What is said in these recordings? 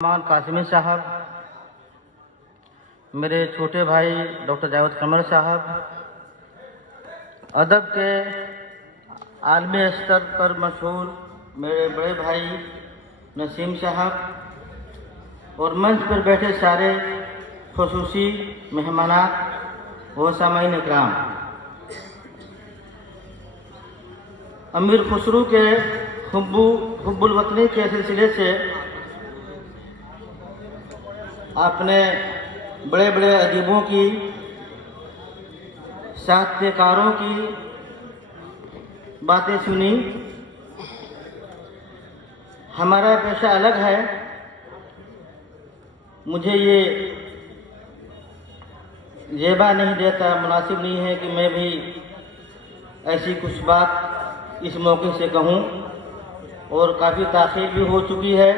मान कासिमी साहब, मेरे छोटे भाई डॉक्टर जावेद कमर साहब, अदब के आलमी स्तर पर मशहूर मेरे बड़े भाई नसीम साहब और मंच पर बैठे सारे खुसूसी मेहमानात व सामाईन इकराम, अमीर खुसरू के हुब्बुल वतनी के सिलसिले से आपने बड़े बड़े अदीबों की, साहित्यकारों की बातें सुनी। हमारा पेशा अलग है, मुझे ये जेबा नहीं देता, मुनासिब नहीं है कि मैं भी ऐसी कुछ बात इस मौके से कहूँ, और काफ़ी ताख़ीर भी हो चुकी है।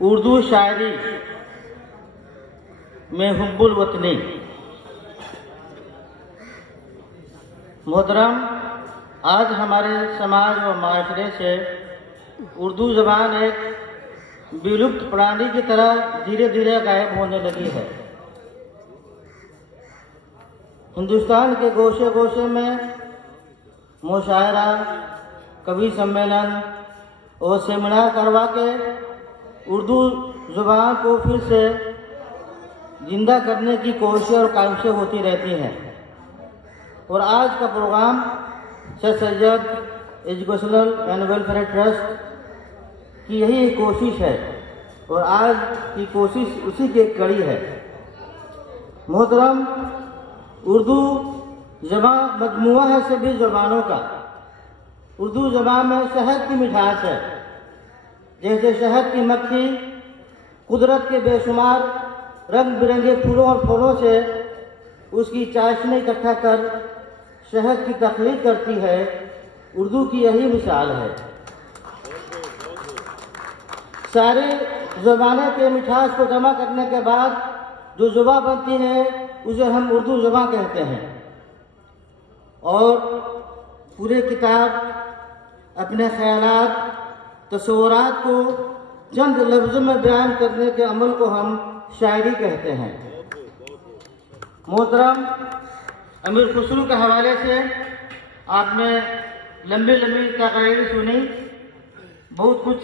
उर्दू शायरी में हुब्बुल वतनी, मोहतरम, आज हमारे समाज व माशरे से उर्दू ज़बान एक विलुप्त प्राणी की तरह धीरे धीरे गायब होने लगी है। हिंदुस्तान के गोशे गोशे में मुशायरा, कवि सम्मेलन और सेमिनार करवा के उर्दू ज़ुबान को फिर से जिंदा करने की कोशिश और काविशें होती रहती हैं, और आज का programme Sir Syed Educational and Welfare Trust की यही कोशिश है, और आज की कोशिश उसी की एक कड़ी है। मोहतरम, उर्दू ज़बान मजमुआ है सभी ज़बानों का। उर्दू ज़बान में शहद की मिठास है, जैसे शहद की मक्खी कुदरत के बेशुमार रंग बिरंगे फूलों और फलों से उसकी चाशनी इकट्ठा कर शहद की तख्लीक करती है। उर्दू की यही मिसाल है। सारी ज़बानों के मिठास को जमा करने के बाद जो ज़ुबान बनती है उसे हम उर्दू ज़बान कहते हैं, और पूरे किताब अपने ख़यालात, तस्वुरात को चंद लफ्ज़ों में बयान करने के अमल को हम शायरी कहते हैं। मोहतरम, अमीर खुसरू के हवाले से आपने लंबी लंबी तकरीर सुनी, बहुत कुछ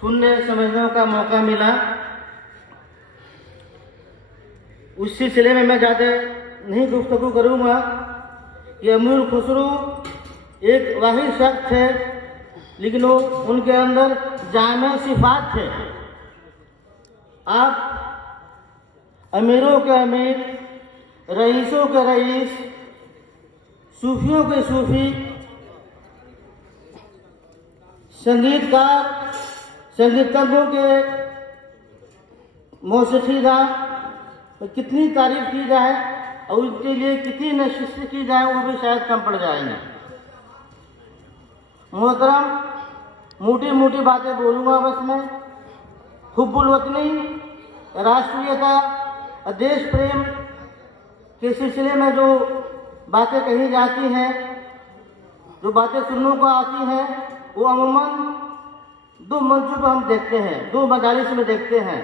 सुनने समझने का मौका मिला। उस सिलसिले में मैं ज़्यादा नहीं गुफ्तगू करूँगा कि अमीर खुसरू एक वाहिद शख्स थे, लेकिन वो उनके अंदर जामे सिफात थे। आप अमीरों के अमीर, रईसों के रईस, सूफियों के सूफी, संगीतकार, संगीतज्ञों के मौसीक़ीदार, कितनी तारीफ की जाए और उनके लिए कितनी नशिस्त की जाए वो भी शायद कम पड़ जाएंगे। मोहतरम, मोटी मोटी बातें बोलूँगा बस मैं। हुब्बुल वतनी, राष्ट्रीयता, देश प्रेम के सिलसिले में जो बातें कही जाती हैं, जो बातें सुनने को आती हैं, वो अमूमन दो मंचों पर हम देखते हैं, दो मजालिस में देखते हैं।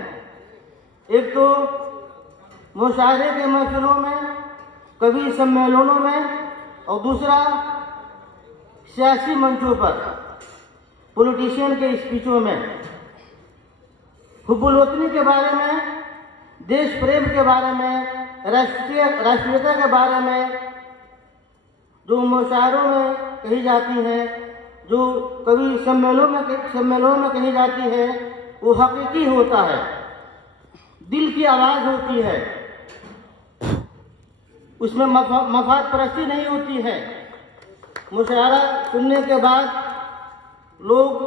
एक तो मुशायरे के महफिलों में, कवि सम्मेलनों में, और दूसरा सियासी मंचों पर, पॉलिटिशियन के स्पीचों में। हुब्बुल वतनी के बारे में, देश प्रेम के बारे में, राष्ट्रीयता के बारे में जो मुशायरों में कही जाती हैं, जो कवि सम्मेलनों में कही जाती है, वो हकीकी होता है, दिल की आवाज़ होती है, उसमें मफाद परस्ती नहीं होती है। मुशायरा सुनने के बाद लोग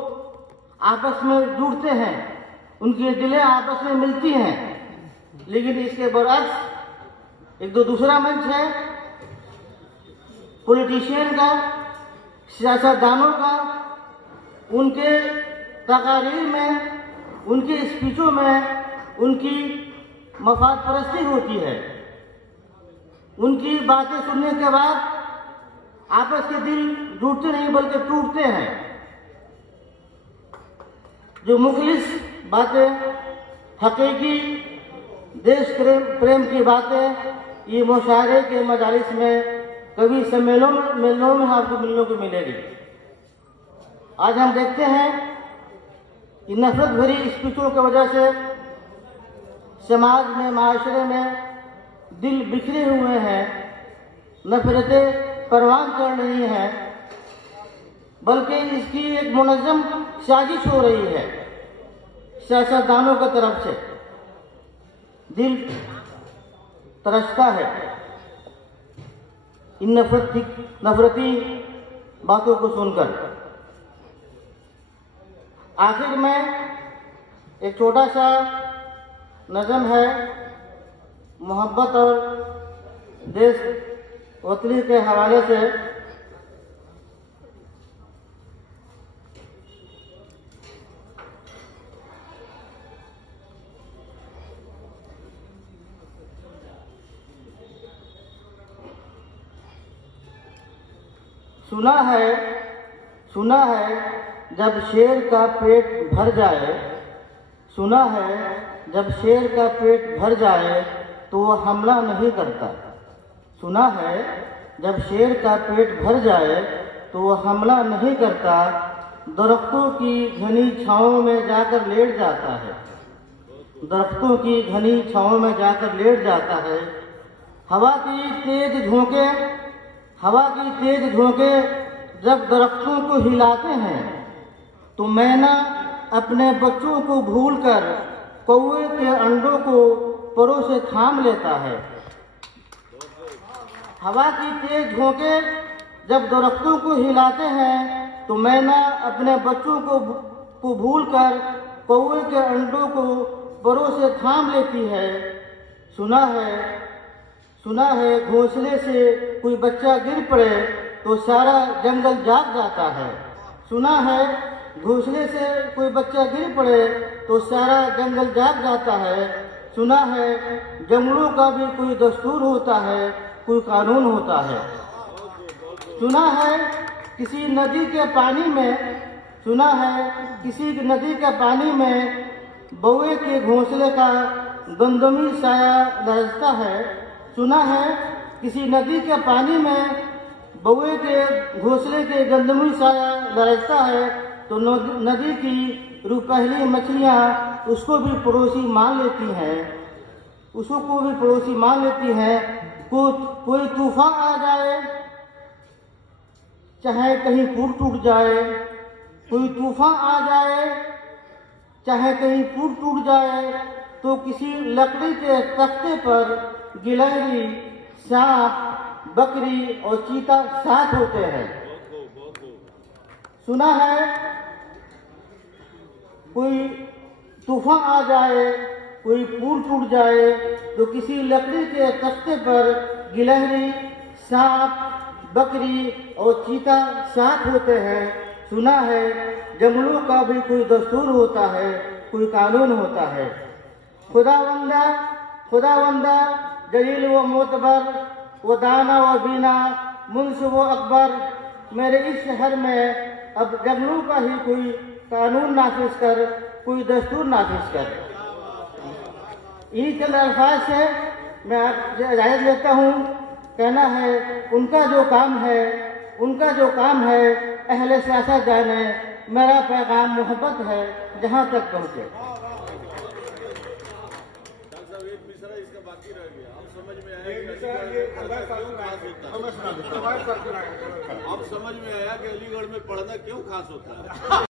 आपस में जुड़ते हैं, उनकी दिलें आपस में मिलती हैं, लेकिन इसके बरअक्स एक दूसरा मंच है पॉलिटिशियन का, सियासतदानों का। उनके तकारीर में, उनके स्पीचों में उनकी मफाद परस्ती होती है। उनकी बातें सुनने के बाद आपस के दिल जुड़ते नहीं बल्कि टूटते हैं। जो मुखलिस बातें, हकीकी देश प्रेम की बातें, ये मुशायरे के मजालिस में कभी सम्मेलनों में आपको मिलने को मिलेगी। आज हम देखते हैं कि नफरत भरी स्पीचों की वजह से समाज में, माशरे में दिल बिखरे हुए हैं, नफरतें परवान कर रही हैं, बल्कि इसकी एक मुनज़्ज़म साजिश हो रही है सियासतदानों की तरफ से। दिल तरसता है इन नफरती बातों को सुनकर। आखिर में एक छोटा सा नज़म है मोहब्बत और देश वतनी के हवाले से। सुना है जब शेर का पेट भर जाए, सुना है जब शेर का पेट भर जाए तो वो हमला नहीं करता। सुना है जब शेर का पेट भर जाए तो वो हमला नहीं करता, दरख्तों की घनी छांव में जाकर लेट जाता है। दरख्तों की घनी छांव में जाकर लेट जाता है। हवा की तेज झोंके जब दरख्तों को हिलाते हैं तो मैना अपने बच्चों को भूलकर कौवे के अंडों को परों से थाम लेता है। हवा की तेज झोंके जब दरख्तों को हिलाते हैं तो मैना अपने बच्चों को भूलकर कौवे के अंडों को परों से थाम लेती है। सुना है घोंसले से कोई बच्चा गिर पड़े तो सारा जंगल जाग जाता है। सुना है घोंसले से कोई बच्चा गिर पड़े तो सारा जंगल जाग जाता है। सुना है जंगलों का भी कोई दस्तूर होता है, कोई कानून होता है। सुना है किसी नदी के पानी में बौए के घोंसले का गंदमी साया लरजता है। सुना है किसी नदी के पानी में बौए के घोंसले के गंदमी साया लरजता है तो नदी की रुपहली मछलियाँ उसको भी पड़ोसी मान लेती हैं। कोई तूफान आ जाए चाहे कहीं पुल टूट जाए, कोई तूफान आ जाए चाहे कहीं पुल टूट जाए तो किसी लकड़ी के तख्ते पर गिलहरी, सांप, बकरी और चीता साथ होते हैं। सुना है कोई तूफान आ जाए, कोई पुल टूट जाए तो किसी लकड़ी के तख्ते पर गिलहरी, सांप, बकरी और चीता साथ होते हैं। सुना है जंगलों का भी कोई दस्तूर होता है, कोई कानून होता है। खुदावंदा जलील व मोतबर वो दाना व बीना, मुंसिफ व अकबर, मेरे इस शहर में अब जंगलों का ही कोई कानून नाफिज कर, कोई दस्तूर नाफिज कर। इन्हीं चंद अल्फाज से मैं इजाज़त लेता हूँ। कहना है उनका जो काम है अहले सियासत जाने, मेरा पैगाम मोहब्बत है जहाँ तक पहुँचे। बाकी रह गया। अब समझ में आया कि अलीगढ़ में पढ़ना क्यों खास होता है।